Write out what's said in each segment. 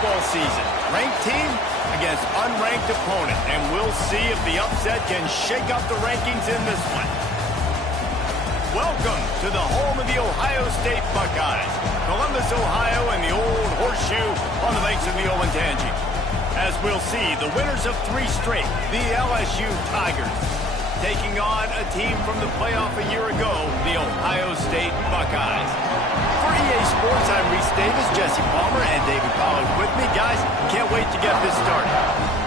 football season. Ranked team against unranked opponent. And we'll see if the upset can shake up the rankings in this one. Welcome to the home of the Ohio State Buckeyes. Columbus, Ohio, and the old horseshoe on the banks of the Olentangy. As we'll see, the winners of 3 straight, the LSU Tigers, taking on a team from the playoff a year ago, the Ohio State Buckeyes. For EA Sports, I'm Reese Davis, Jesse Palmer, and David Pollard with me. Guys, can't wait to get this started.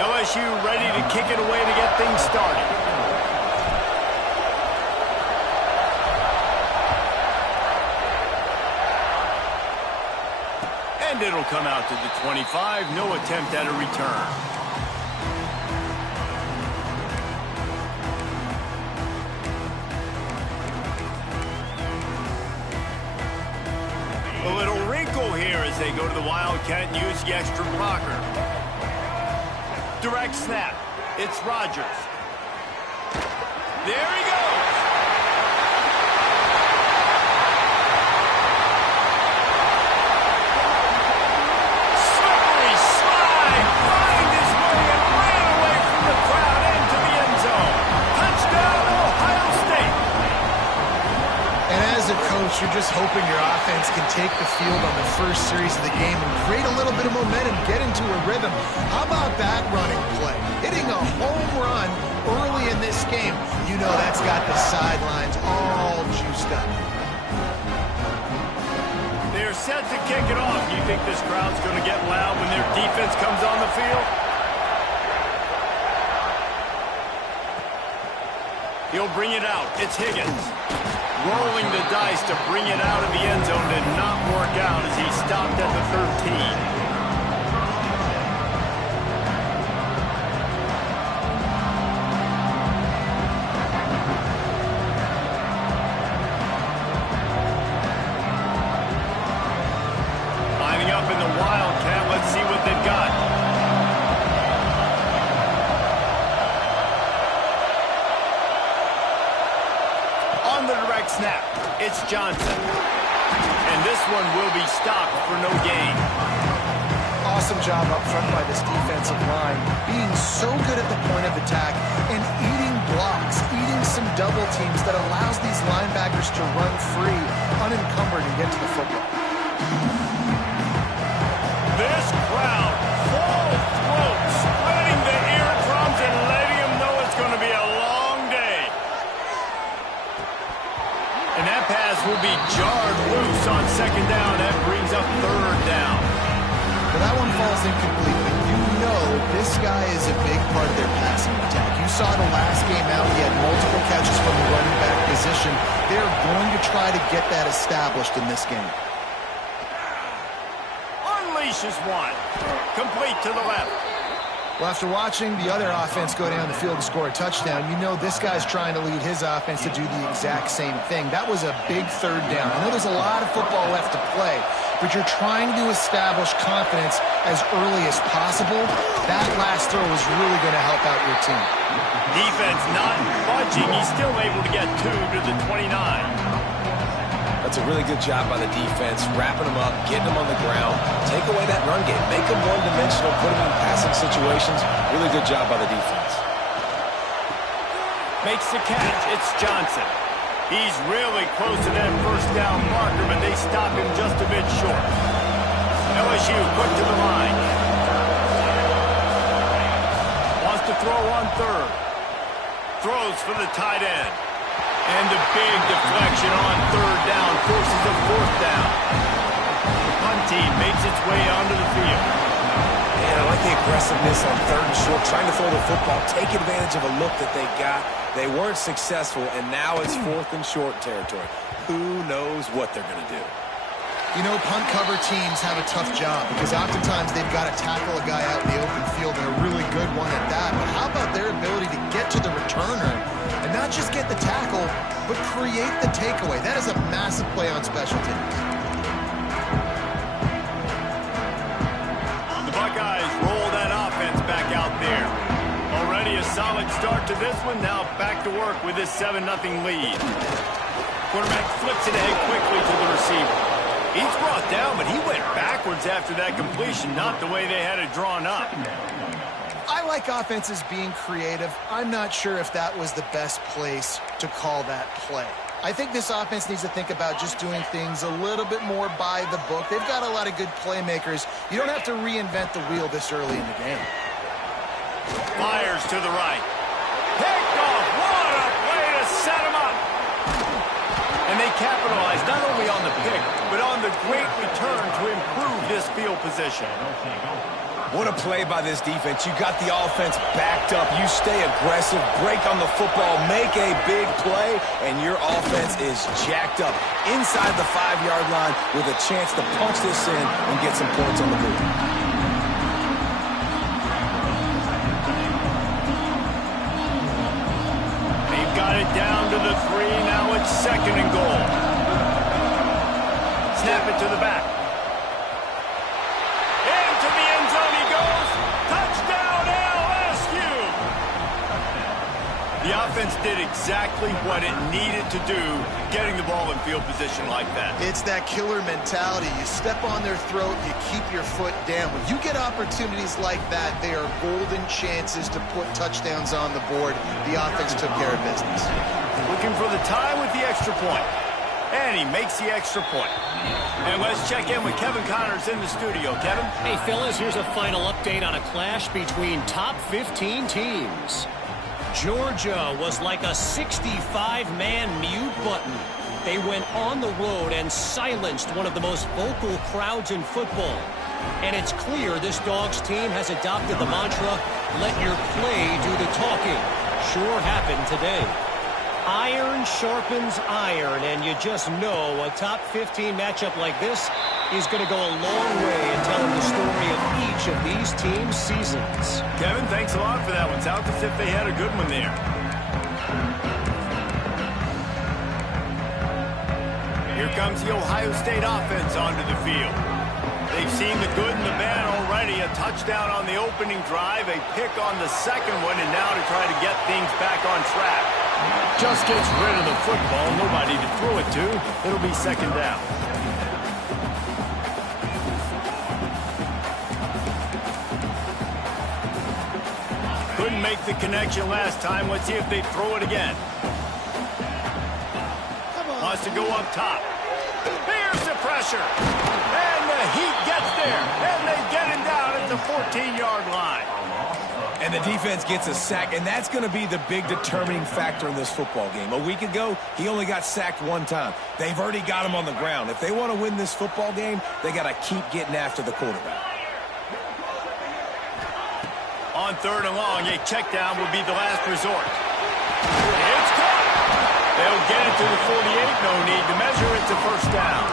LSU ready to kick it away to get things started. And it'll come out to the 25. No attempt at a return. A little wrinkle here as they go to the Wildcat and use the extra blocker. Direct snap. It's Rodgers. There he goes. Slippery slide. Find his way and ran away from the crowd into the end zone. Touchdown, Ohio State. And as a coach, you're just hoping your offense can take the field on the first series of the game and create a little bit of momentum, get into a rhythm. How about that running play? Hitting a home run early in this game. You know that's got the sidelines all juiced up. They're set to kick it off. Do you think this crowd's going to get loud when their defense comes on the field? He'll bring it out. It's Higgins. Rolling the dice to bring it out of the end zone did not work out as he stopped at the 13. Lining up in the Wildcat. Let's see what they've got. On the direct snap, it's Johnson. And this one will be stopped for no gain. Awesome job up front by this defensive line, being so good at the point of attack and eating blocks, eating some double teams that allows these linebackers to run free, unencumbered, and get to the football. This crowd, full throat, spreading the eardrums and letting them know it's going to be a long day. And that pass will be jarred loose on second down. That brings up third down. But that one falls incomplete, but you know this guy is a big part of their passing attack. You saw the last game out, he had multiple catches from the running back position. They're going to try to get that established in this game. Unleashes one. Complete to the left. Well, after watching the other offense go down the field to score a touchdown, you know this guy's trying to lead his offense to do the exact same thing. That was a big third down. I know there's a lot of football left to play, but you're trying to establish confidence as early as possible. That last throw is really going to help out your team. Defense not budging. He's still able to get 2 to the 29. That's a really good job by the defense, wrapping them up, getting them on the ground, take away that run game, make them one-dimensional, put them in passing situations. Really good job by the defense. Makes the catch. It's Johnson. He's really close to that first down marker, but they stop him just a bit short. LSU quick to the line. Wants to throw on third. Throws for the tight end. And a big deflection on third down forces a fourth down. The punt team makes its way onto the field. Man, I like the aggressiveness on third and short, trying to throw the football, take advantage of a look that they got. They weren't successful, and now it's fourth and short territory. Who knows what they're going to do? You know, punt cover teams have a tough job because oftentimes they've got to tackle a guy out in the open not just get the tackle, but create the takeaway. That is a massive play on special teams. The Buckeyes roll that offense back out there. Already a solid start to this one. Now back to work with this 7-0 lead. Quarterback flips it ahead quickly to the receiver. He's brought down, but he went backwards after that completion, not the way they had it drawn up. I like offenses being creative. I'm not sure if that was the best place to call that play. I think this offense needs to think about just doing things a little bit more by the book. They've got a lot of good playmakers. You don't have to reinvent the wheel this early in the game. Fires to the right. Picked off. What a way to set him up. And they capitalize not only on the pick, but on the great return to improve this field position. What a play by this defense. You got the offense backed up. You stay aggressive, break on the football, make a big play, and your offense is jacked up inside the 5-yard line with a chance to punch this in and get some points on the board. They've got it down to the 3. Now it's 2nd and goal. Snap it to the back. Into the end zone he goes. Touchdown LSU! The offense did exactly what it needed to do, getting the ball in field position like that. It's that killer mentality. You step on their throat, you keep your foot down. When you get opportunities like that, they are golden chances to put touchdowns on the board. The offense took care of business. Looking for the tie with the extra point. And he makes the extra point. And let's check in with Kevin Connors in the studio. Kevin? Hey, fellas, here's a final update on a clash between top 15 teams. Georgia was like a 65-man mute button. They went on the road and silenced one of the most vocal crowds in football. And it's clear this Dogs team has adopted the mantra, let your play do the talking. Sure happened today. Iron sharpens iron, and you just know a top 15 matchup like this is going to go a long way in telling the story of each of these teams' seasons. Kevin, thanks a lot for that one. Sounds as if they had a good one there. Here comes the Ohio State offense onto the field. They've seen the good and the bad already. A touchdown on the opening drive, a pick on the second one, and now to try to get things back on track. Just gets rid of the football, nobody to throw it to. It'll be 2nd down. Couldn't make the connection last time. Let's see if they throw it again. Wants to go up top. Here's the pressure. And the Heat gets there. And they get him down at the 14-yard line. And the defense gets a sack, and that's going to be the big determining factor in this football game. A week ago, he only got sacked 1 time. They've already got him on the ground. If they want to win this football game, they got to keep getting after the quarterback. On 3rd and long, a check down will be the last resort. It's caught. They'll get it to the 48. No need to measure. It's a 1st down.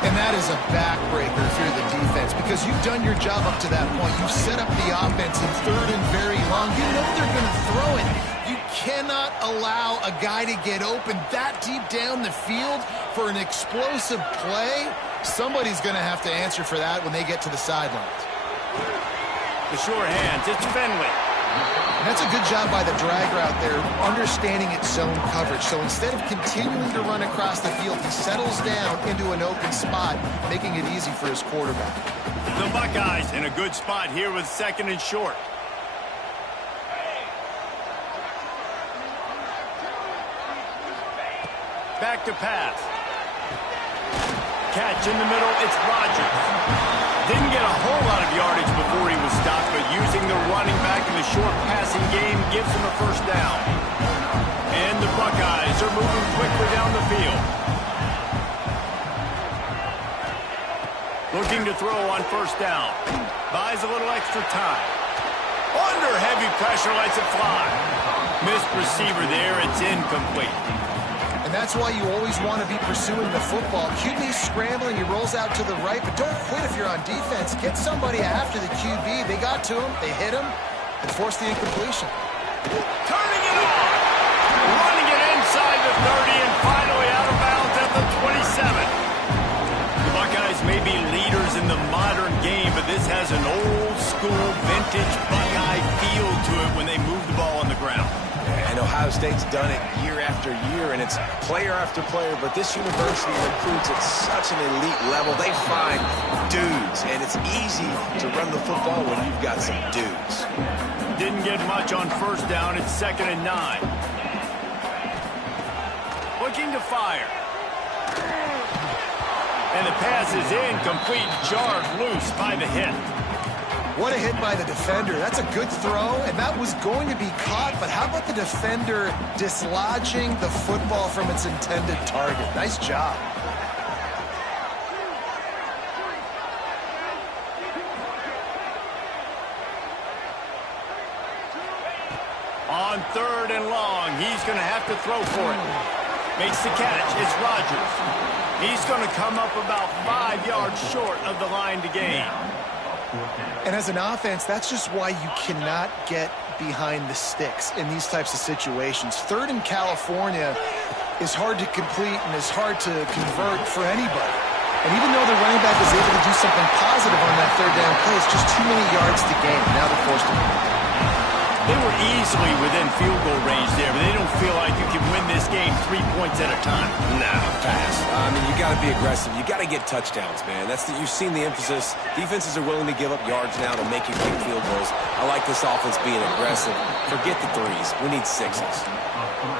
And that is a backbreaker if you're the defense, because you've done your job up to that point. You've set up the offense in 3rd and very long. You know they're going to throw it. You cannot allow a guy to get open that deep down the field for an explosive play. Somebody's going to have to answer for that when they get to the sidelines. The sure hands. It's Finley. And that's a good job by the drag route there, understanding its zone coverage. So instead of continuing to run across the field, he settles down into an open spot, making it easy for his quarterback. The Buckeyes in a good spot here with 2nd and short. Back to pass. Catch in the middle. It's Rodgers. Didn't get a whole lot of yardage before he was stopped, but using the running back in the short passing game gives him a 1st down. And the Buckeyes are moving quickly down the field. Looking to throw on 1st down. Buys a little extra time. Under heavy pressure, lets it fly. Missed receiver there. It's incomplete. And that's why you always want to be pursuing the football. QB's scrambling, he rolls out to the right, but don't quit if you're on defense. Get somebody after the QB. They got to him, they hit him, and forced the incompletion. Turning it on! 30 and finally out of bounds at the 27. The Buckeyes may be leaders in the modern game, but this has an old-school, vintage Buckeye feel to it when they move the ball on the ground. And Ohio State's done it year after year, and it's player after player, but this university recruits at such an elite level. They find dudes, and it's easy to run the football when you've got some dudes. Didn't get much on first down. It's 2nd and 9. Looking to fire. And the pass is incomplete, jarred loose by the hit. What a hit by the defender. That's a good throw, and that was going to be caught, but how about the defender dislodging the football from its intended target? Nice job. On 3rd and long, he's going to have to throw for it. Makes the catch. It's Rodgers. He's going to come up about 5 yards short of the line to gain. And as an offense, that's just why you cannot get behind the sticks in these types of situations. 3rd in California is hard to complete and is hard to convert for anybody. And even though the running back was able to do something positive on that 3rd down play, it's just too many yards to gain. Now they're forced to move. They were easily within field goal range there, but they don't feel like you can win this game 3 points at a time. Nah, pass. I mean, you got to be aggressive. You got to get touchdowns, man. You've seen the emphasis. Defenses are willing to give up yards now to make you kick field goals. I like this offense being aggressive. Forget the 3s. We need 6s.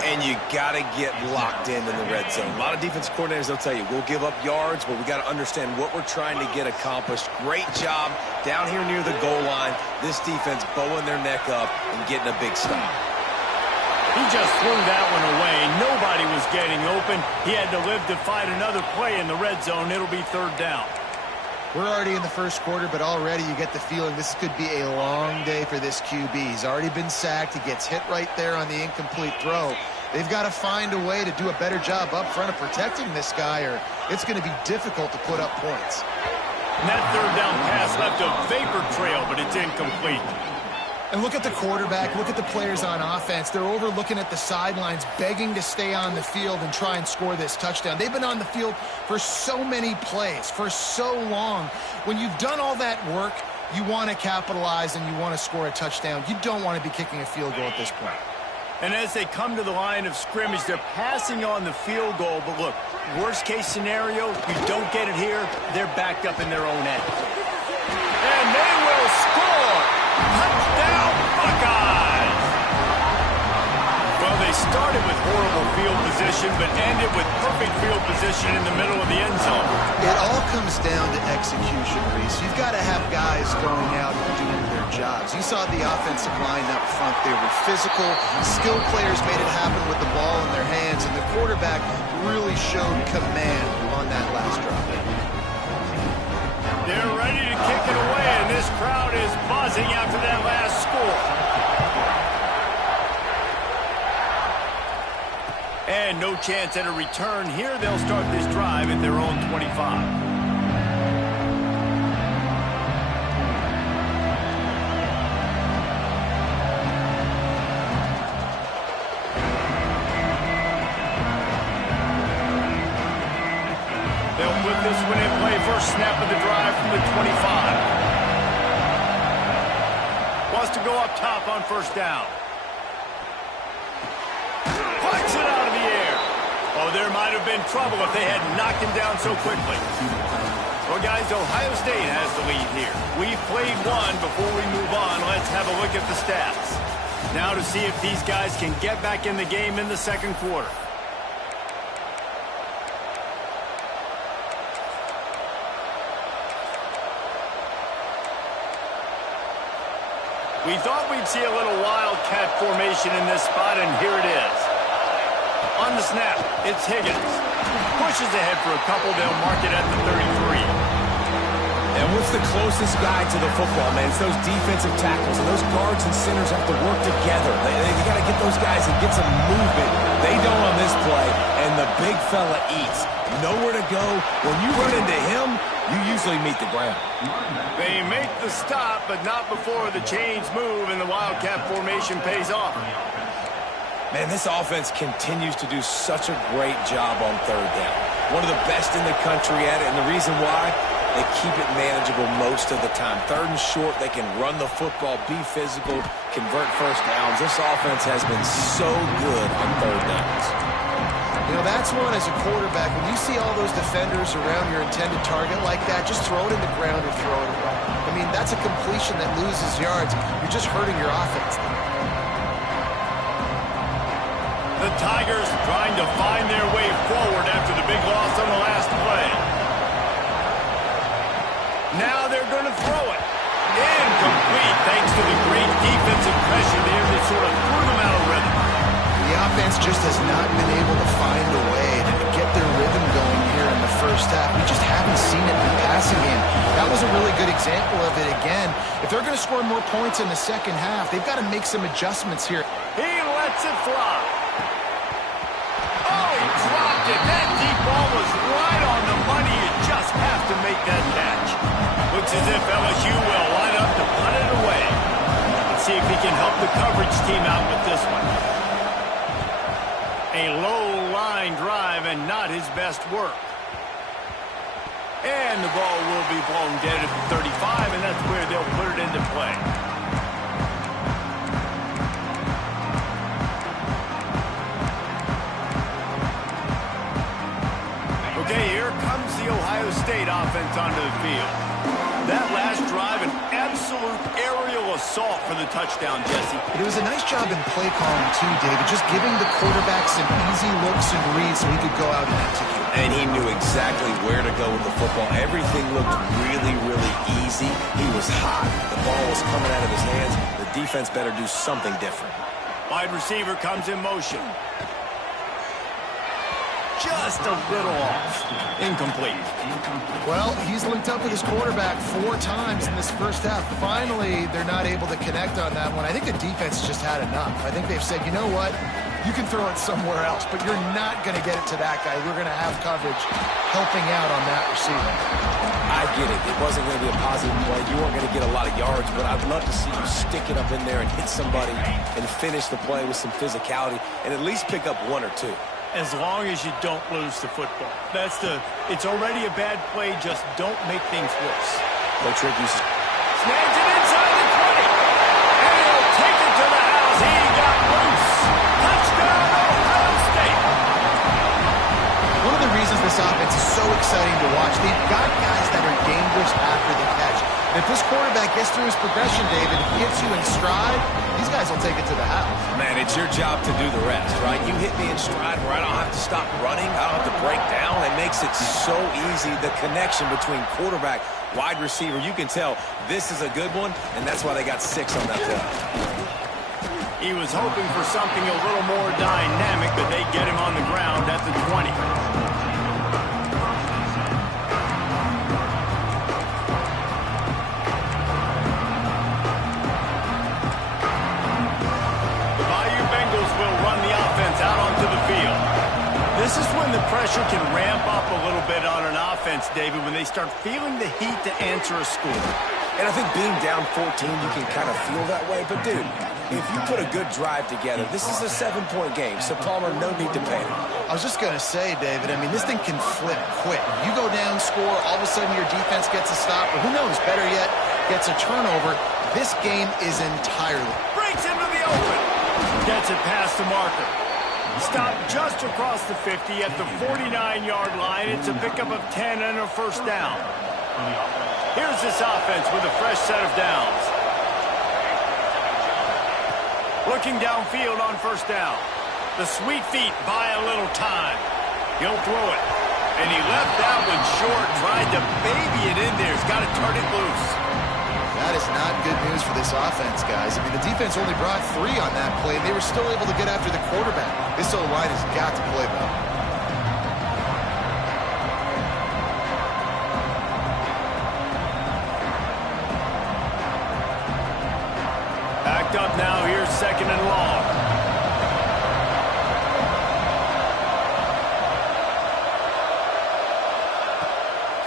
And you got to get locked in the red zone. A lot of defense coordinators, they'll tell you, we'll give up yards, but we got to understand what we're trying to get accomplished. Great job down here near the goal line. This defense bowing their neck up and getting a big stop. He just threw that one away. Nobody was getting open. He had to live to fight another play in the red zone. It'll be 3rd down. We're already in the first quarter, but already you get the feeling this could be a long day for this QB. He's already been sacked. He gets hit right there on the incomplete throw. They've got to find a way to do a better job up front of protecting this guy, or it's going to be difficult to put up points. And that 3rd down pass left a vapor trail, but it's incomplete. And look at the quarterback, look at the players on offense. They're over looking at the sidelines, begging to stay on the field and try and score this touchdown. They've been on the field for so many plays, for so long. When you've done all that work, you want to capitalize and you want to score a touchdown. You don't want to be kicking a field goal at this point. And as they come to the line of scrimmage, they're passing on the field goal. But look, worst case scenario, you don't get it here, they're backed up in their own end. And they will score! Touchdown, Buckeyes! Well, they started with horrible field position, but ended with perfect field position in the middle of the end zone. It all comes down to execution, Reese. You've got to have guys going out and doing their jobs. You saw the offensive line up front. They were physical. Skilled players made it happen with the ball in their hands, and the quarterback really showed command on that last drive. They're ready to kick it away, and this crowd is buzzing after that last score. And no chance at a return here. They'll start this drive at their own 25. They'll put this one in play. First snap of the drive from the 25. Wants to go up top on first down. Puts it out of the air. Oh, there might have been trouble if they had knocked him down so quickly. Well, guys, Ohio State has the lead here. We've played one. Before we move on, let's have a look at the stats. Now to see if these guys can get back in the game in the second quarter. We thought we'd see a little wildcat formation in this spot, and here it is. On the snap, it's Higgins. Pushes ahead for a couple. They'll mark it at the 33. And what's the closest guy to the football, man? It's those defensive tackles, and those guards and centers have to work together. They got to get those guys and get some movement. They don't on this play, and the big fella eats. Nowhere to go. When you run into him, you usually meet the ground. They make the stop, but not before the chains move and the wildcat formation pays off. Man, this offense continues to do such a great job on third down. One of the best in the country at it, and the reason why, they keep it manageable most of the time. Third and short, they can run the football, be physical, convert first downs. This offense has been so good on third downs. You know, that's one as a quarterback. When you see all those defenders around your intended target like that, just throw it in the ground or throw it away. I mean, that's a completion that loses yards. You're just hurting your offense. The Tigers trying to find their way forward after the big loss on the last play. Now they're going to throw it. Incomplete thanks to the great defensive pressure there that sort of threw them out of rhythm. The offense just has not been able to find a way to get their rhythm going here in the first half. We just haven't seen it in the passing game. That was a really good example of it again. If they're going to score more points in the second half, they've got to make some adjustments here. He lets it fly. Oh, he dropped it. That deep ball was right on the money. You just have to make that catch. Looks as if LSU will line up to punt it away. Let's see if he can help the coverage team out with this one. A low line drive and not his best work. And the ball will be blown dead at the 35, and that's where they'll put it into play. Okay, here comes the Ohio State offense onto the field. That last drive, an absolute aerial assault for the touchdown, Jesse. It was a nice job in play calling too, David, just giving the quarterback some easy looks and reads so he could go out and execute. And he knew exactly where to go with the football. Everything looked really, really easy. He was hot. The ball was coming out of his hands. The defense better do something different. Wide receiver comes in motion. Just a little off. Incomplete. Well, he's linked up with his quarterback 4 times in this first half. Finally, they're not able to connect on that one. I think the defense just had enough. I think they've said, you know what? You can throw it somewhere else, but you're not going to get it to that guy. We're going to have coverage helping out on that receiver. I get it. It wasn't going to be a positive play. You weren't going to get a lot of yards, but I'd love to see you stick it up in there and hit somebody and finish the play with some physicality and at least pick up 1 or 2. As long as you don't lose the football. It's already a bad play, just don't make things worse. Coach Rick used to... Snags it inside the 20. And he'll take it to the house. He got loose. Touchdown, Ohio State. One of the reasons this offense is so exciting to watch, they've got guys that are dangerous after the catch. If this quarterback gets through his progression, David, gets you in stride, these guys will take it to the house. Man, it's your job to do the rest, right? You hit me in stride where I don't have to stop running. I don't have to break down. It makes it so easy. The connection between quarterback, wide receiver, you can tell this is a good one, and that's why they got 6 on that play. He was hoping for something a little more dynamic, but they get him on the ground at the 20. Out onto the field. This is when the pressure can ramp up a little bit on an offense, David, when they start feeling the heat to answer a score. And I think being down 14, you can kind of feel that way. But, dude, if you put a good drive together, this is a 7-point game. So, Palmer, no need to panic. I was just going to say, David, I mean, this thing can flip quick. You go down, score, all of a sudden your defense gets a stop, or who knows, better yet, gets a turnover. This game is entirely. Breaks into the open. Gets it past the marker. Stopped just across the 50 at the 49-yard line. It's a pickup of 10 and a first down. Here's this offense with a fresh set of downs. Looking downfield on first down. The sweet feet buy a little time. He'll throw it. And he left that one short. Tried to baby it in there. He's got to turn it loose. That is not good news for this offense, guys. I mean, the defense only brought 3 on that play, and they were still able to get after the quarterback. This O-line has got to play better. Backed up now. Here's 2nd and long.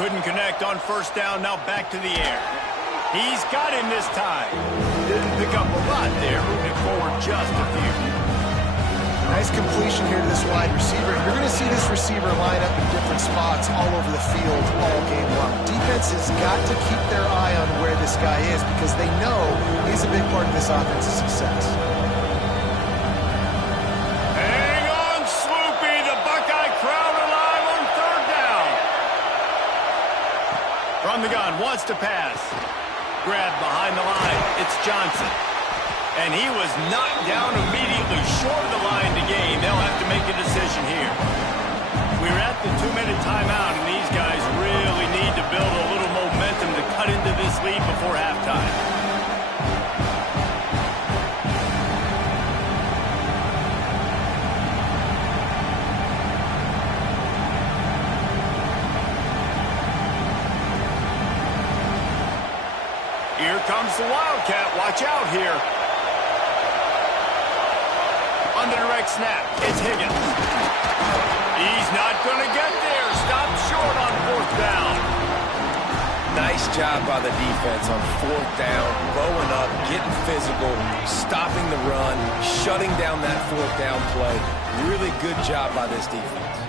Couldn't connect on first down. Now back to the air. He's got him this time. Didn't pick up a lot there. Moving forward just a few. Nice completion here to this wide receiver. You're going to see this receiver line up in different spots all over the field all game long. Defense has got to keep their eye on where this guy is because they know he's a big part of this offense's success. Hang on, Swoopy. The Buckeye crowd alive on third down. From the gun, wants to pass. Grab behind the line. It's Johnson. And he was knocked down immediately short of the line to gain. They'll have to make a decision here. We're at the 2-minute timeout, and these guys really need to build a little momentum to cut into this lead before halftime. Here comes the Wildcat. Watch out here. On the direct snap, it's Higgins. He's not going to get there. Stopped short on fourth down. Nice job by the defense on fourth down, growing up, getting physical, stopping the run, shutting down that fourth down play. Really good job by this defense.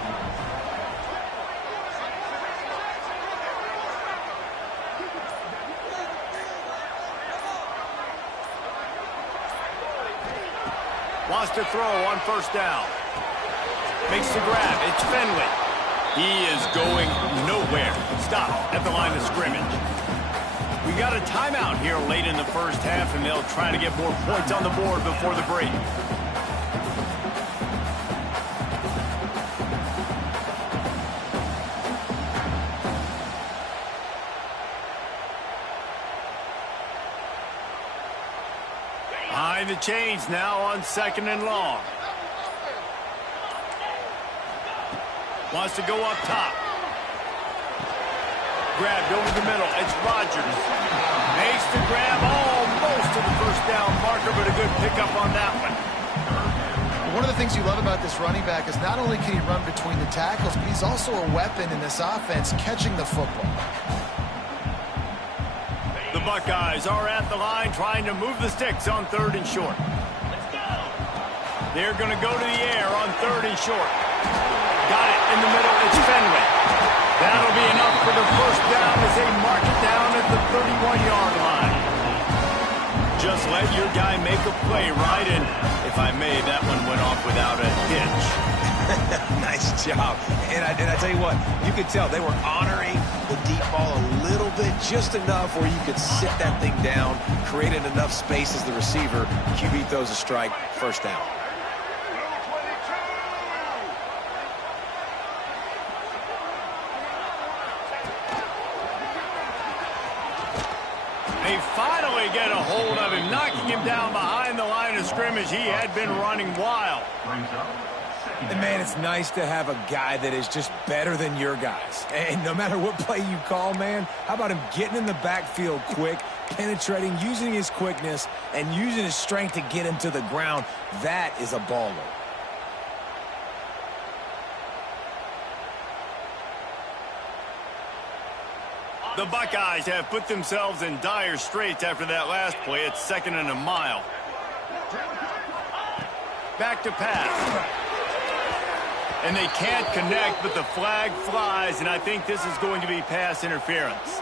Wants to throw on first down. Makes the grab. It's Finley. He is going nowhere. Stop at the line of scrimmage. We got a timeout here late in the first half, and they'll try to get more points on the board before the break. Behind the chains now on second and long. Wants to go up top. Grabbed over the middle. It's Rodgers. Makes the grab almost to the first down marker, but a good pickup on that one. One of the things you love about this running back is not only can he run between the tackles, but he's also a weapon in this offense catching the football. The Buckeyes are at the line trying to move the sticks on third and short. They're going to go to the air on third and short. Got it in the middle. It's Fenway. That'll be enough for the first down as they mark it down at the 31-yard line. Just let your guy make a play, right? And if I may, that one went off without a hitch. Nice job. And I tell you what, you could tell they were honoring the deep ball a little bit, just enough where you could sit that thing down, created enough space as the receiver. QB throws a strike, first down. They finally get a hold of him, knocking him down behind the line of scrimmage. He had been running wild. And, man, it's nice to have a guy that is just better than your guys. And no matter what play you call, man, how about him getting in the backfield quick, penetrating, using his quickness, and using his strength to get him to the ground? That is a baller. The Buckeyes have put themselves in dire straits after that last play. It's second and a mile. Back to pass. And they can't connect, but the flag flies, and I think this is going to be pass interference.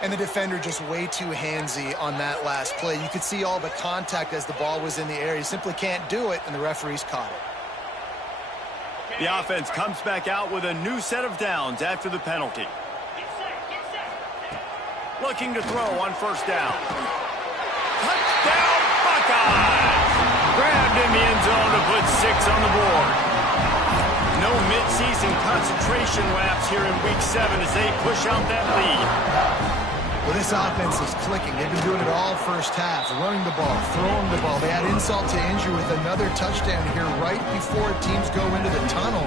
And the defender just way too handsy on that last play. You could see all the contact as the ball was in the air. He simply can't do it, and the referees caught it. The offense comes back out with a new set of downs after the penalty. Looking to throw on first down. Touchdown, Buckeyes! Grabbed in the end zone to put 6 on the board. No midseason concentration laps here in Week 7 as they push out that lead. Well, this offense is clicking. They've been doing it all first half, running the ball, throwing the ball. They add insult to injury with another touchdown here right before teams go into the tunnel.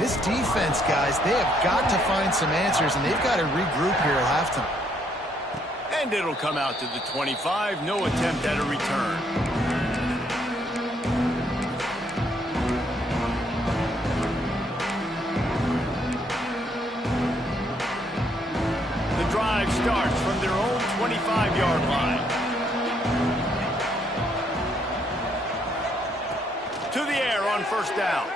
This defense, guys, they have got to find some answers, and they've got to regroup here at halftime. And it'll come out to the 25. No attempt at a return. The drive starts from their own 25-yard line. To the air on first first down.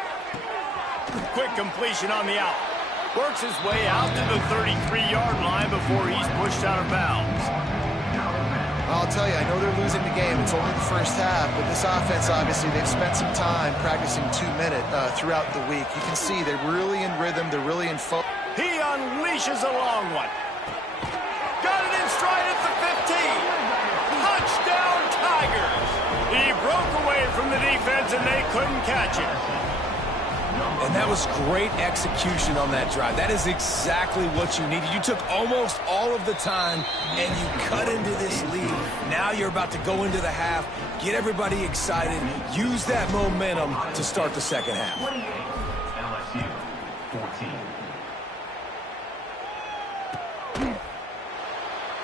Quick completion on the out. Works his way out to the 33-yard line before he's pushed out of bounds. I'll tell you, I know they're losing the game. It's only the first half, but this offense, obviously, they've spent some time practicing 2-minute throughout the week. You can see they're really in rhythm. They're really in focus. He unleashes a long one. Got it in stride at the 15. Touchdown, Tigers. He broke away from the defense, and they couldn't catch it. And that was great execution on that drive. That is exactly what you needed. You took almost all of the time, and you cut into this lead. Now you're about to go into the half, get everybody excited, use that momentum to start the second half. LSU 14.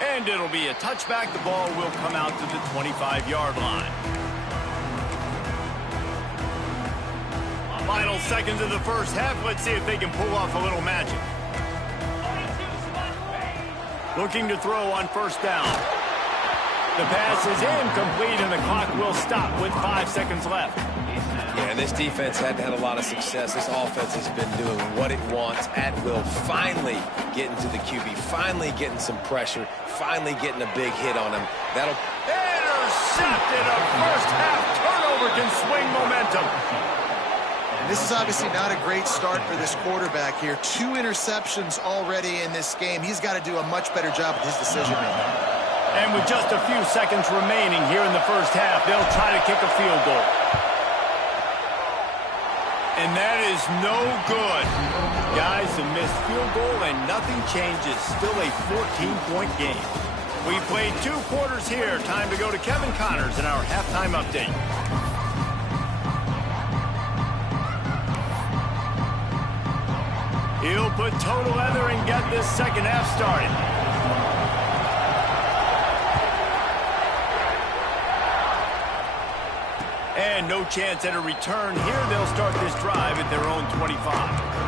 And it'll be a touchback. The ball will come out to the 25-yard line. Final seconds of the first half. Let's see if they can pull off a little magic. Looking to throw on first down. The pass is incomplete, and the clock will stop with 5 seconds left. Yeah, this defense had a lot of success. This offense has been doing what it wants at will. Finally getting to the QB. Finally getting some pressure. Finally getting a big hit on him. That'll... Intercepted! A first half turnover can swing momentum. This is obviously not a great start for this quarterback here. 2 interceptions already in this game. He's got to do a much better job with his decision-making. And with just a few seconds remaining here in the first half, they'll try to kick a field goal. And that is no good. Guys, a missed field goal and nothing changes. Still a 14-point game. We played 2 quarters here. Time to go to Kevin Connors in our halftime update. He'll put total leather and get this second half started. And no chance at a return here. They'll start this drive at their own 25.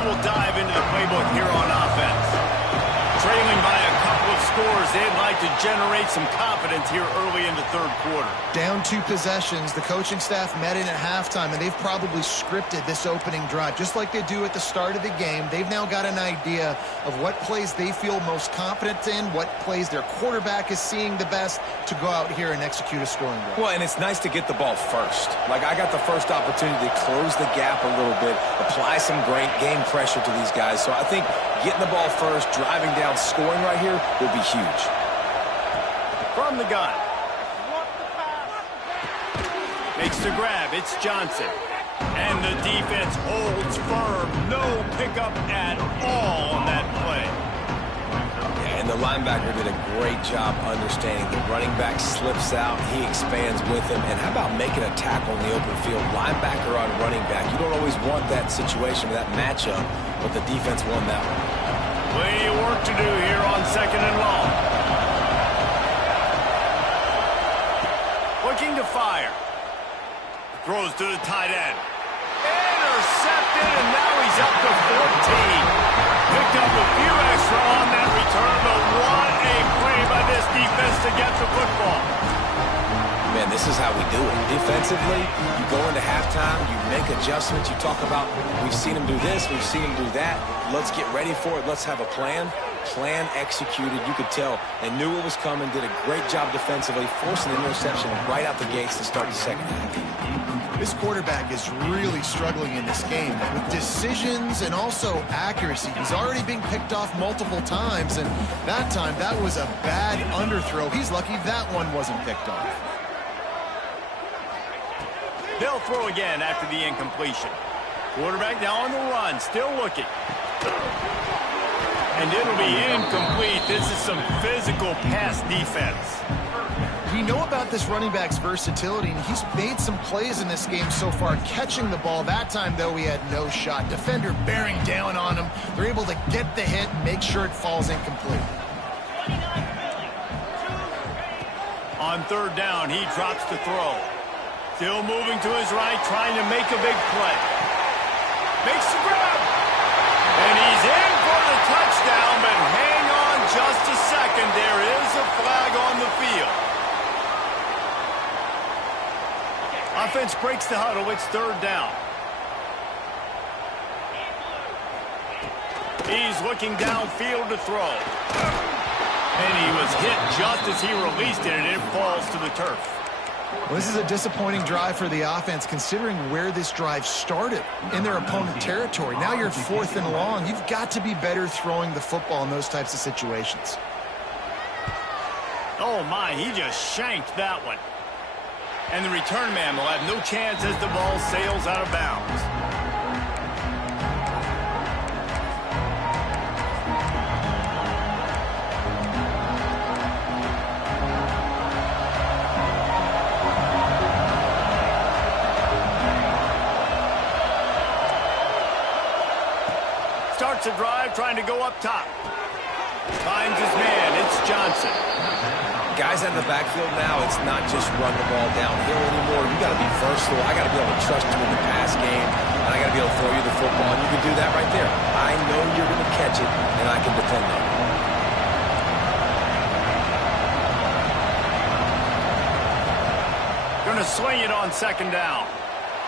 Will dive into the playbook here on offense. Trailing by a couple of scores, they'd like to generate some confidence here early in the third quarter. Down 2 possessions, the coaching staff met in at halftime, and they've probably scripted this opening drive. Just like they do at the start of the game, they've now got an idea of what plays they feel most confident in, what plays their quarterback is seeing the best to go out here and execute a scoring drive. Well, and it's nice to get the ball first. Like, I got the first opportunity to close the gap a little bit, apply some great game pressure to these guys. So I think getting the ball first, driving down, scoring right here will be huge. From the gun. Makes the grab. It's Johnson. And the defense holds firm. No pickup at all on that play. And the linebacker did a great job understanding. The running back slips out. He expands with him. And how about making a tackle in the open field? Linebacker on running back. You don't always want that situation, that matchup, but the defense won that one. Plenty of work to do here on second and long. Looking to fire. Throws to the tight end. Intercepted, and now he's up to 14. Picked up a few extra on that return, but what a play by this defense to get the football. Man, this is how we do it. Defensively, you go into halftime, you make adjustments, you talk about, we've seen them do this, we've seen them do that. Let's get ready for it. Let's have a plan. Plan executed. You could tell they knew what was coming, did a great job defensively, forcing an interception right out the gates to start the second half. This quarterback is really struggling in this game with decisions and also accuracy. He's already being picked off multiple times, and that time, that was a bad underthrow. He's lucky that one wasn't picked off. They'll throw again after the incompletion. Quarterback now on the run, still looking. And it'll be incomplete. This is some physical pass defense. We know about this running back's versatility, and he's made some plays in this game so far, catching the ball. That time, though, he had no shot. Defender bearing down on him. They're able to get the hit and make sure it falls incomplete. On third down, he drops to throw. Still moving to his right, trying to make a big play. Makes the grab. And he's in for the touchdown, but hang on just a second. There is a flag on the field. Offense breaks the huddle. It's third down. He's looking downfield to throw. And he was hit just as he released it, and it falls to the turf. Well, this is a disappointing drive for the offense, considering where this drive started, in their opponent territory. Now you're 4th and long. You've got to be better throwing the football in those types of situations. Oh, my, he just shanked that one. And the return man will have no chance as the ball sails out of bounds. Starts a drive trying to go up top. Finds his man. It's Johnson. Guys in the backfield now, it's not just run the ball downhill anymore. You got to be versatile. I got to be able to trust you in the pass game, and I got to be able to throw you the football, and you can do that right there. I know you're going to catch it, and I can depend on it. Going to swing it on second down.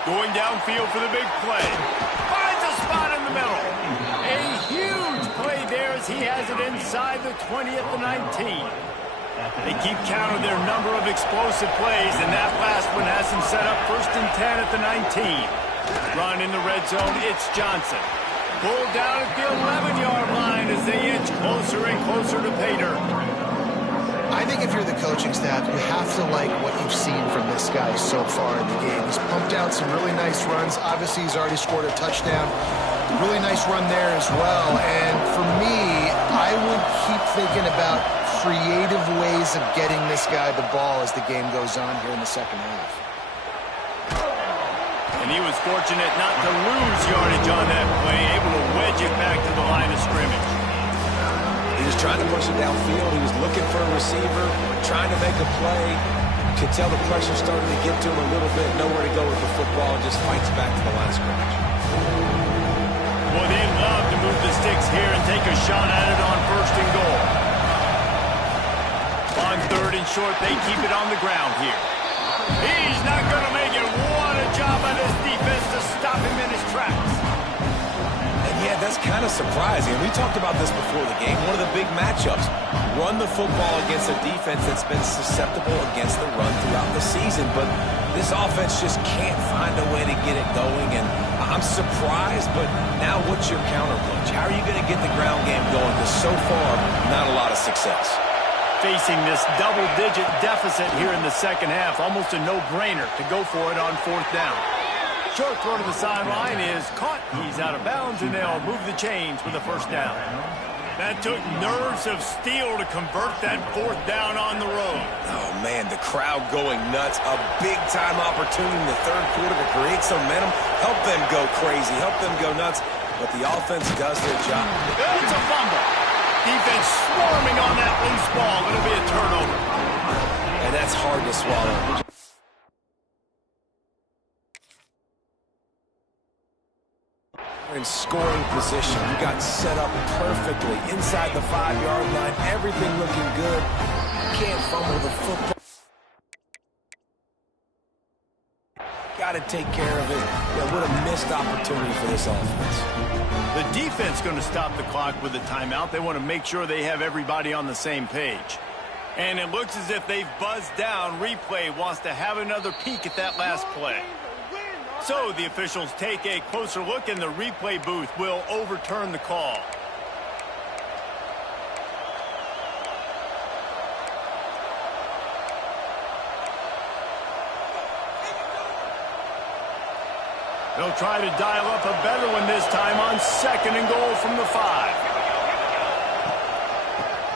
Going downfield for the big play. Finds a spot in the middle. A huge play there as he has it inside the 20 at the 19. They keep count of their number of explosive plays, and that last one has them set up 1st and 10 at the 19. Run in the red zone, it's Johnson. Pulled down at the 11-yard line as they inch closer and closer to pay dirt. I think if you're the coaching staff, you have to like what you've seen from this guy so far in the game. He's pumped out some really nice runs. Obviously, he's already scored a touchdown. Really nice run there as well. And for me, I would keep thinking about creative ways of getting this guy the ball as the game goes on here in the second half. And he was fortunate not to lose yardage on that play, able to wedge it back to the line of scrimmage. He was trying to push it downfield. He was looking for a receiver, trying to make a play. You could tell the pressure started to get to him a little bit. Nowhere to go with the football, and just fights back to the line of scrimmage. Well, they love to move the sticks here and take a shot at it on 1st and goal. On 3rd and short, they keep it on the ground here. He's not going to make it. What a job by this defense to stop him in his tracks. And yeah, that's kind of surprising. We talked about this before the game. One of the big matchups. Run the football against a defense that's been susceptible against the run throughout the season. But this offense just can't find a way to get it going. And I'm surprised, but now what's your counterpunch? How are you going to get the ground game going? Because so far, not a lot of success. Facing this double-digit deficit here in the second half, almost a no-brainer to go for it on 4th down. Short throw to the sideline is caught. He's out of bounds, and they'll move the chains for the 1st down. That took nerves of steel to convert that 4th down on the road. Oh, man, the crowd going nuts. A big-time opportunity in the 3rd quarter to create some momentum. Help them go crazy. Help them go nuts. But the offense does their job. It's a fumble. Defense swarming on that loose ball. It'll be a turnover. And that's hard to swallow. In scoring position, you got set up perfectly inside the 5-yard line. Everything looking good. Can't fumble the football. Got to take care of it. Yeah, what a missed opportunity for this offense. The defense going to stop the clock with a timeout. They want to make sure they have everybody on the same page. And it looks as if they've buzzed down. Replay wants to have another peek at that last play. So the officials take a closer look, and the replay booth will overturn the call. They'll try to dial up a better one this time on 2nd and goal from the 5.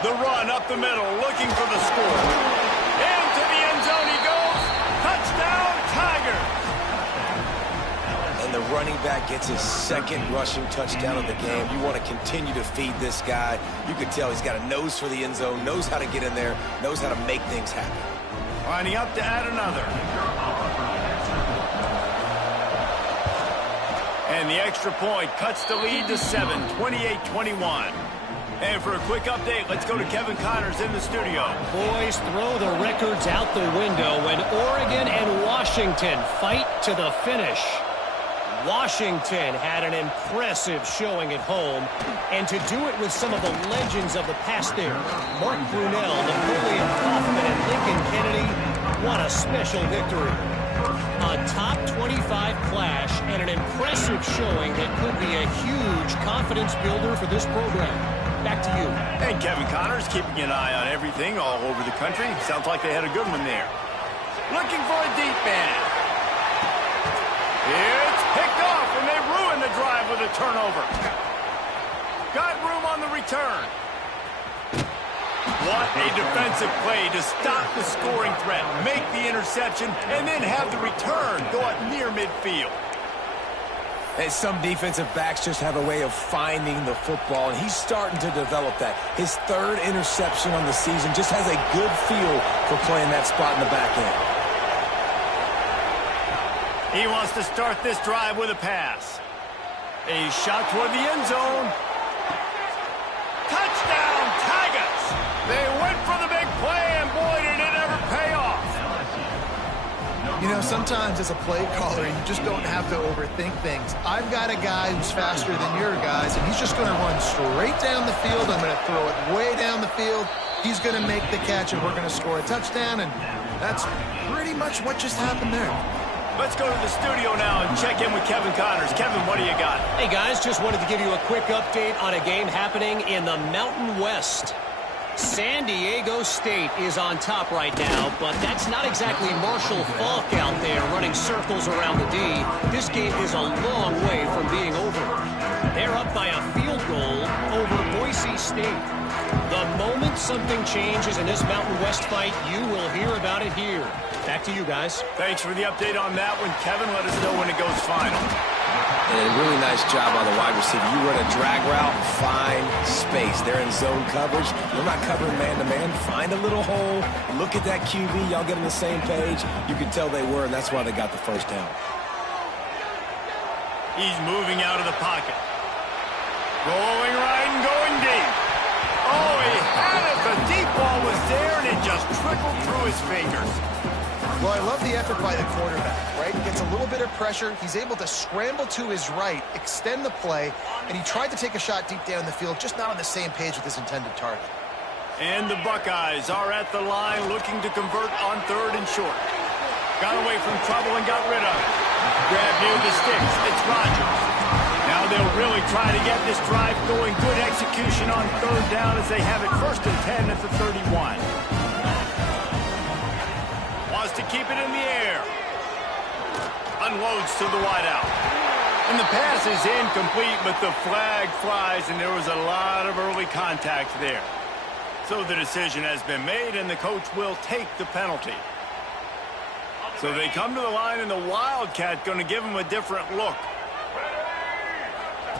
The run up the middle, looking for the score. Into the end zone he goes. Touchdown, Tigers. And the running back gets his 2nd rushing touchdown of the game. You want to continue to feed this guy. You can tell he's got a nose for the end zone, knows how to get in there, knows how to make things happen. Lining up to add another. And the extra point cuts the lead to 7, 28-21. And for a quick update, let's go to Kevin Connors in the studio. Boys, throw the records out the window when Oregon and Washington fight to the finish. Washington had an impressive showing at home, and to do it with some of the legends of the past there, Mark Brunell, Napoleon Kaufman, and Lincoln Kennedy, what a special victory. A top 25 clash and an impressive showing that could be a huge confidence builder for this program. Back to you. And Kevin Connors keeping an eye on everything all over the country. Sounds like they had a good one there. Looking for a deep man. It's picked off, and they ruin the drive with a turnover. Got room on the return. What a defensive play to stop the scoring threat, make the interception, and then have the return go up near midfield. And some defensive backs just have a way of finding the football, and he's starting to develop that. His third interception on the season just has a good feel for playing that spot in the back end. He wants to start this drive with a pass. A shot toward the end zone. Touchdown, Tigers! They went for the big play, and boy, did it ever pay off. You know, sometimes as a play caller, you just don't have to overthink things. I've got a guy who's faster than your guys, and he's just going to run straight down the field. I'm going to throw it way down the field. He's going to make the catch, and we're going to score a touchdown, and that's pretty much what just happened there. Let's go to the studio now and check in with Kevin Connors. Kevin, what do you got? Hey, guys, just wanted to give you a quick update on a game happening in the Mountain West. San Diego State is on top right now, but that's not exactly Marshall Faulk out there running circles around the D. This game is a long way from being over. They're up by a field goal over Boise State. The moment something changes in this Mountain West fight, you will hear about it here. Back to you guys. Thanks for the update on that one, Kevin. Let us know when it goes final. And a really nice job by the wide receiver. You run a drag route, find space. They're in zone coverage. They're not covering man-to-man. Find a little hole. Look at that QB. Y'all get on the same page. You can tell they were, and that's why they got the first down. He's moving out of the pocket. Rolling right and going deep. Oh, he had it. The deep ball was there, and it just trickled through his fingers. Well, I love the effort by the quarterback, right? He gets a little bit of pressure. He's able to scramble to his right, extend the play, and he tried to take a shot deep down the field, just not on the same page with his intended target. And the Buckeyes are at the line looking to convert on 3rd and short. Got away from trouble and got rid of it. Grab near the sticks. It's Rodgers. Now they'll really try to get this drive going. Good execution on 3rd down as they have it 1st and 10 at the 31. Wants to keep it in the air. Unloads to the wideout. And the pass is incomplete, but the flag flies, and there was a lot of early contact there. So the decision has been made, and the coach will take the penalty. So they come to the line, and the Wildcat going to give them a different look.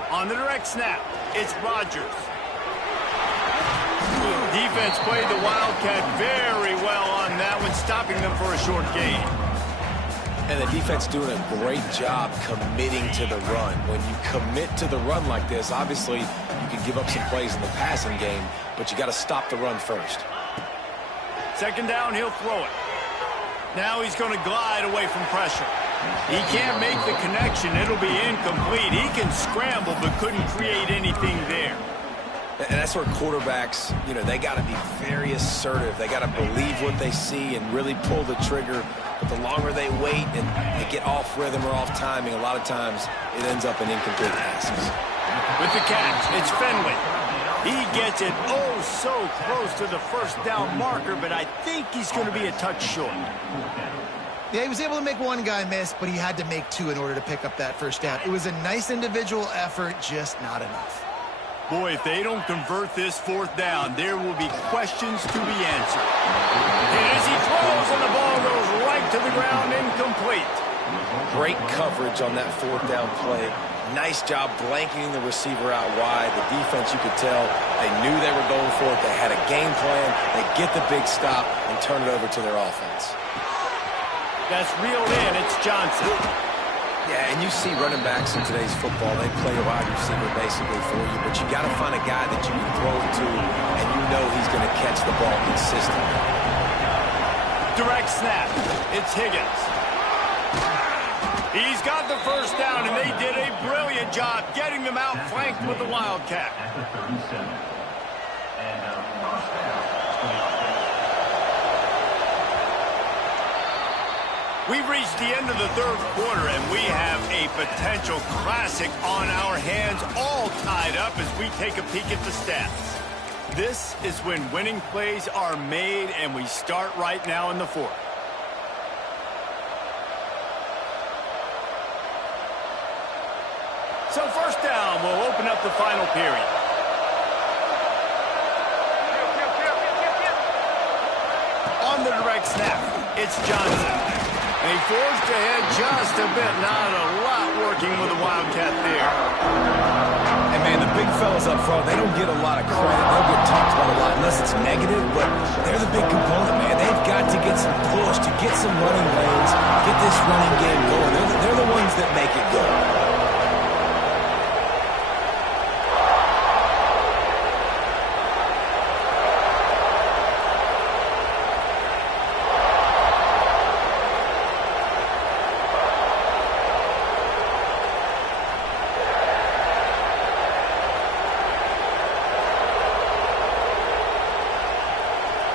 On the direct snap, it's Rodgers. Defense played the Wildcat very well on that one, stopping them for a short gain. And the defense doing a great job committing to the run. When you commit to the run like this, obviously you can give up some plays in the passing game, but you got to stop the run first. 2nd down, he'll throw it. Now he's going to glide away from pressure. He can't make the connection. It'll be incomplete. He can scramble, but couldn't create anything there. And that's where quarterbacks, you know, they got to be very assertive. They got to believe what they see and really pull the trigger. But the longer they wait and they get off rhythm or off timing, a lot of times it ends up in incomplete passes. With the catch, it's Finley. He gets it oh so close to the 1st down marker, but I think he's going to be a touch short. Yeah, he was able to make one guy miss, but he had to make 2 in order to pick up that 1st down. It was a nice individual effort, just not enough. Boy, if they don't convert this 4th down, there will be questions to be answered. And as he throws, and the ball goes right to the ground, incomplete. Great coverage on that fourth down play. Nice job blanketing the receiver out wide. The defense, you could tell, they knew they were going for it. They had a game plan. They get the big stop and turn it over to their offense. That's reeled in. It's Johnson. Yeah, and you see running backs in today's football, they play a wide receiver basically for you, but you got to find a guy that you can throw it to, and you know he's going to catch the ball consistently. Direct snap. It's Higgins. He's got the first down, and they did a brilliant job getting them out flanked with the Wildcat. At the 37. And first down. We've reached the end of the third quarter, and we have a potential classic on our hands, all tied up as we take a peek at the stats. This is when winning plays are made, and we start right now in the fourth. So first down will open up the final period. On the direct snap, it's Johnson. And he forged ahead just a bit. Not a lot working with the Wildcat there. And, man, the big fellas up front, they don't get a lot of credit. They'll get talked about a lot unless it's negative, but they're the big component, man. They've got to get some push, to get some running lanes, get this running game going. They're the ones that make it go.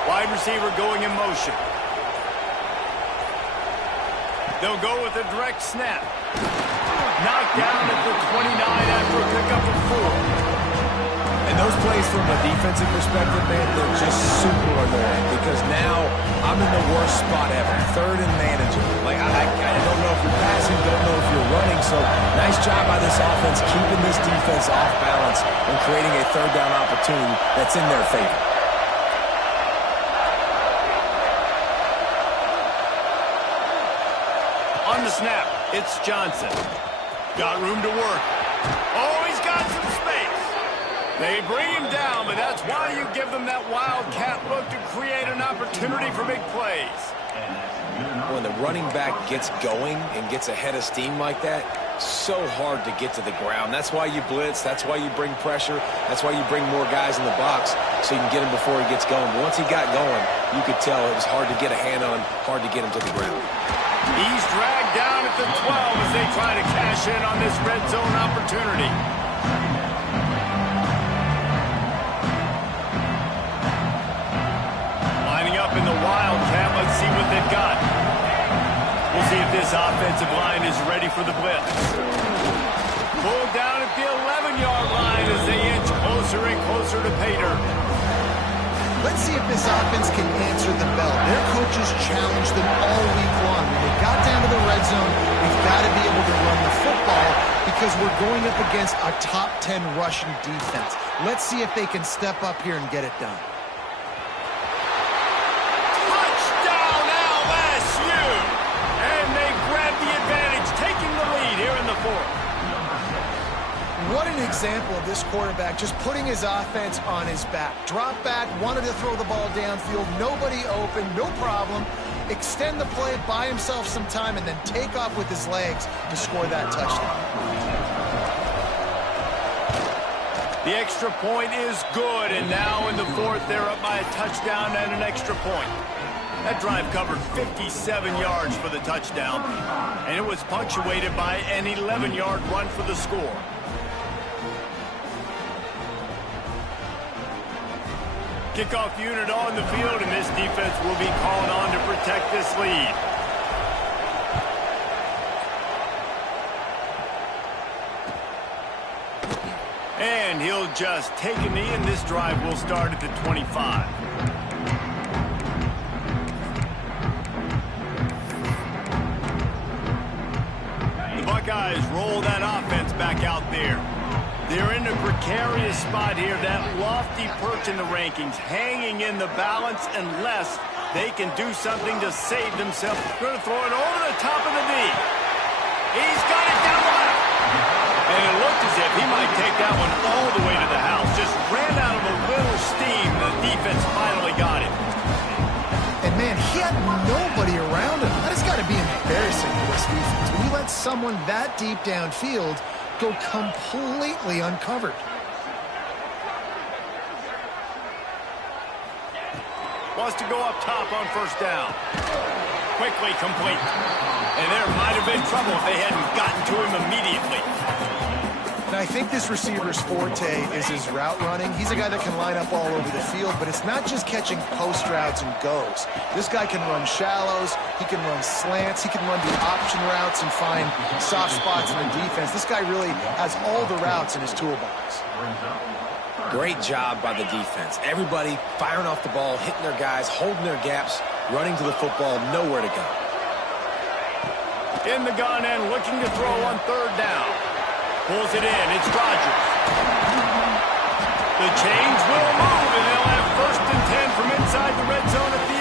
Wide receiver going in motion. They'll go with a direct snap. Knocked down at the 29 after a pickup of 4. And those plays from a defensive perspective, man, they're just super annoying because now I'm in the worst spot ever. Third and manageable. Like, I don't know if you're passing, don't know if you're running. So nice job by this offense keeping this defense off balance and creating a third down opportunity that's in their favor. On the snap, it's Johnson. Got room to work. Oh, he's got some space. They bring him down, but that's why you give them that wildcat look to create an opportunity for big plays. When the running back gets going and gets ahead of steam like that, so hard to get to the ground. That's why you blitz. That's why you bring pressure. That's why you bring more guys in the box so you can get him before he gets going. But once he got going, you could tell it was hard to get a hand on him, hard to get him to the ground. He's dragged down at the 12 as they try to cash in on this red zone opportunity. Lining up in the Wildcat. Let's see what they've got. We'll see if this offensive line is ready for the blitz. Pulled down at the 11-yard line as they inch closer and closer to pay dirt. Let's see if this offense can answer the bell. Their coaches challenged them all week long. When they got down to the red zone, we've got to be able to run the football because we're going up against a top 10 rushing defense. Let's see if they can step up here and get it done. Touchdown, LSU! And they grab the advantage, taking the lead here in the fourth. What an example of this quarterback just putting his offense on his back. Drop back, wanted to throw the ball downfield, nobody open, no problem. Extend the play, buy himself some time, and then take off with his legs to score that touchdown. The extra point is good, and now in the fourth, they're up by a touchdown and an extra point. That drive covered 57 yards for the touchdown, and it was punctuated by an 11-yard run for the score. Kickoff unit on the field, and this defense will be called on to protect this lead. And he'll just take a knee, and this drive will start at the 25. The Buckeyes roll that offense back out there. They're in a precarious spot here, that lofty perch in the rankings, hanging in the balance unless they can do something to save themselves. They're going to throw it over the top of the knee. He's got it down the left. And it looked as if he might take that one all the way to the house. Just ran out of a little steam. The defense finally got it. And, man, he had nobody around him. That has got to be embarrassing for this defense. When you let someone that deep downfield go completely uncovered. Wants to go up top on first down. Quickly complete. And there might have been trouble if they hadn't gotten to him immediately. And I think this receiver's forte is his route running. He's a guy that can line up all over the field, but it's not just catching post routes and goes. This guy can run shallows, he can run slants, he can run the option routes and find soft spots in the defense. This guy really has all the routes in his toolbox. Great job by the defense. Everybody firing off the ball, hitting their guys, holding their gaps, running to the football, nowhere to go. In the gun and looking to throw on third down. Pulls it in. It's Rodgers. The chains will move, and they'll have 1st and 10 from inside the red zone at the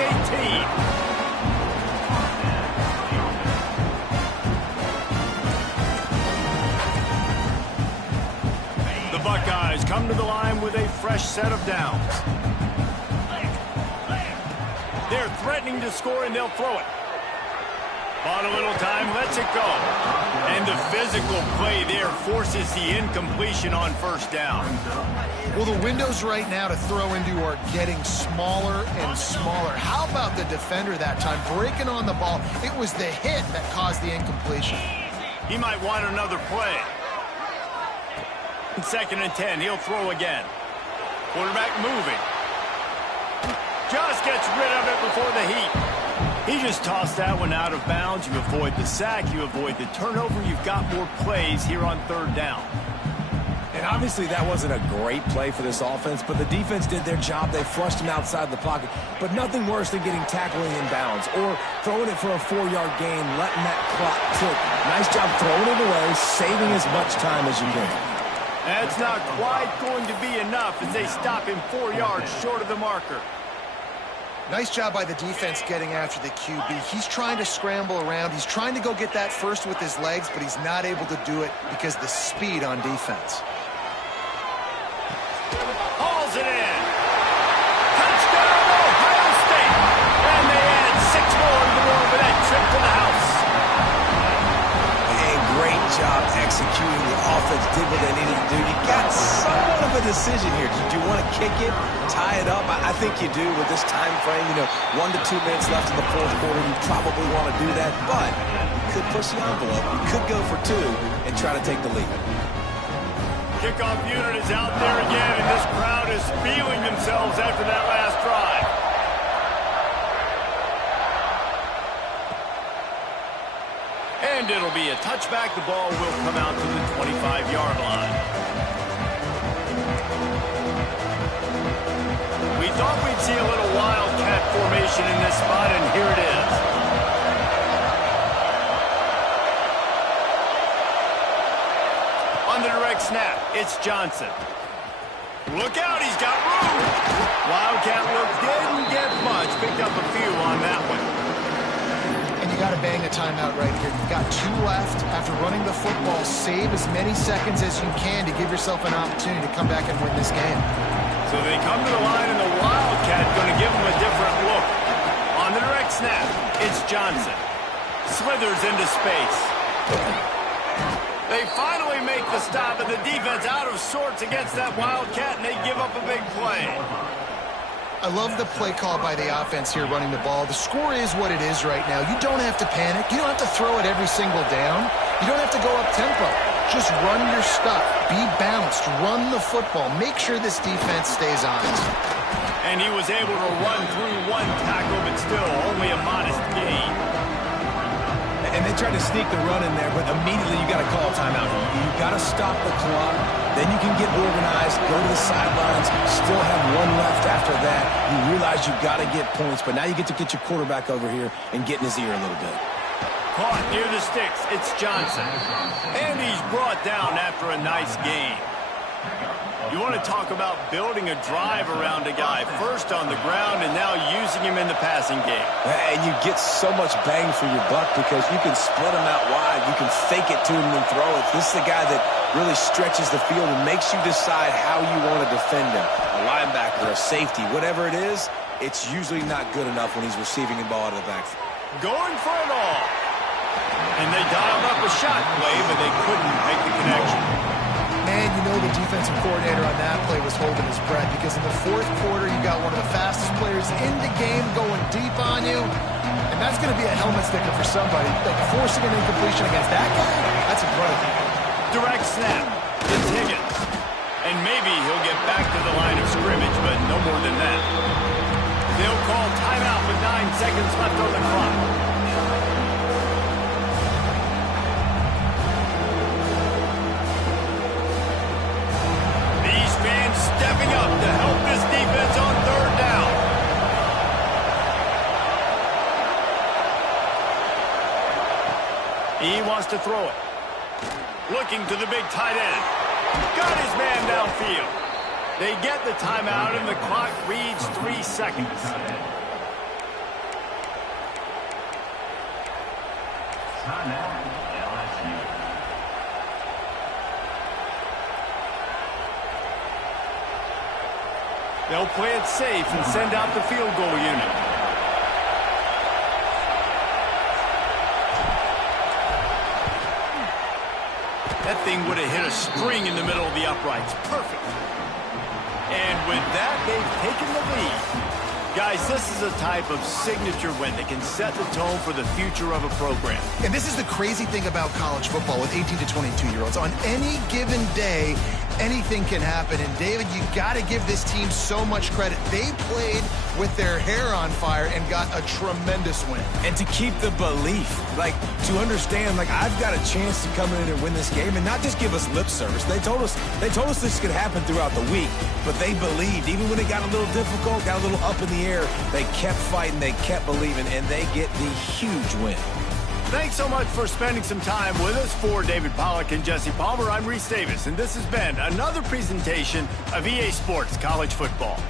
18. The Buckeyes come to the line with a fresh set of downs. They're threatening to score, and they'll throw it. Bought a little time, lets it go. And the physical play there forces the incompletion on first down. Well, the windows right now to throw into are getting smaller and smaller. How about the defender that time breaking on the ball? It was the hit that caused the incompletion. He might want another play. 2nd and 10, he'll throw again. Quarterback moving. Just gets rid of it before the heat. He just tossed that one out of bounds. You avoid the sack, you avoid the turnover. You've got more plays here on third down. And obviously that wasn't a great play for this offense, but the defense did their job. They flushed him outside the pocket. But nothing worse than getting tackled in bounds or throwing it for a 4-yard gain, letting that clock tick. Nice job throwing it away, saving as much time as you can. That's not quite going to be enough as they stop him 4 yards short of the marker. Nice job by the defense getting after the QB. He's trying to scramble around. He's trying to go get that first with his legs, but he's not able to do it because of the speed on defense. Hauls it in. Touchdown, Ohio State. And they add 6 more to the board with that trip to the house. And great job executing. The offense did what they needed to do. You got somewhat of a decision here. Do you want to kick it, tie it up? I think you do with this time frame. 1 to 2 minutes left in the 4th quarter. You probably want to do that, but you could push the envelope. You could go for 2 and try to take the lead. Kickoff unit is out there again, and this crowd is feeling themselves after that last drive. And it'll be a touchback. The ball will come out to the 25-yard line. We thought we'd see a little wildcat formation in this spot, and here it is. On the direct snap, it's Johnson. Look out, he's got room. Wildcat look didn't get much. Picked up a few on that one. And you got to bang a timeout right here. You've got 2 left. After running the football, save as many seconds as you can to give yourself an opportunity to come back and win this game. So they come to the line, and the Wildcat going to give them a different look. On the direct snap, it's Johnson. Slithers into space. They finally make the stop, and the defense out of sorts against that Wildcat, and they give up a big play. I love the play call by the offense here running the ball. The score is what it is right now. You don't have to panic. You don't have to throw it every single down. You don't have to go up-tempo. Just run your stuff. Be balanced. Run the football. Make sure this defense stays honest. And he was able to run through 1 tackle, but still only a modest gain. And they tried to sneak the run in there, but immediately you got to call a timeout. You got to stop the clock. Then you can get organized, go to the sidelines, still have 1 left after that. You realize you got to get points, but now you get to get your quarterback over here and get in his ear a little bit. Caught near the sticks. It's Johnson. And he's brought down after a nice gain. You want to talk about building a drive around a guy, first on the ground and now using him in the passing game. And you get so much bang for your buck because you can split him out wide. You can fake it to him and throw it. This is a guy that really stretches the field and makes you decide how you want to defend him. A linebacker, a safety, whatever it is, it's usually not good enough when he's receiving the ball out of the backfield. Going for it all. And they dialed up a shot play, but they couldn't make the connection. Man, you know the defensive coordinator on that play was holding his breath because in the fourth quarter, you got one of the fastest players in the game going deep on you. And that's going to be a helmet sticker for somebody. Like forcing an incompletion against that guy, that's incredible. Direct snap. It's Higgins. And maybe he'll get back to the line of scrimmage, but no more than that. They'll call timeout with 9 seconds left on the clock. These fans stepping up to help this defense on third down. He wants to throw it. Looking to the big tight end. Got his man downfield. They get the timeout, and the clock reads 3 seconds. Timeout, LSU. They'll play it safe and send out the field goal unit. That thing would have hit a string in the middle of the uprights. Perfect. And with that, they've taken the lead. Guys, this is a type of signature win that can set the tone for the future of a program. And this is the crazy thing about college football with 18 to 22-year-olds. On any given day, anything can happen. And, David, you got to give this team so much credit. They played with their hair on fire and got a tremendous win. And to keep the belief, like, to understand, like, I've got a chance to come in and win this game and not just give us lip service. They told us this could happen throughout the week, but they believed. Even when it got a little difficult, got a little up in the air, they kept fighting, they kept believing, and they get the huge win. Thanks so much for spending some time with us. For David Pollack and Jesse Palmer, I'm Reese Davis, and this has been another presentation of EA Sports College Football.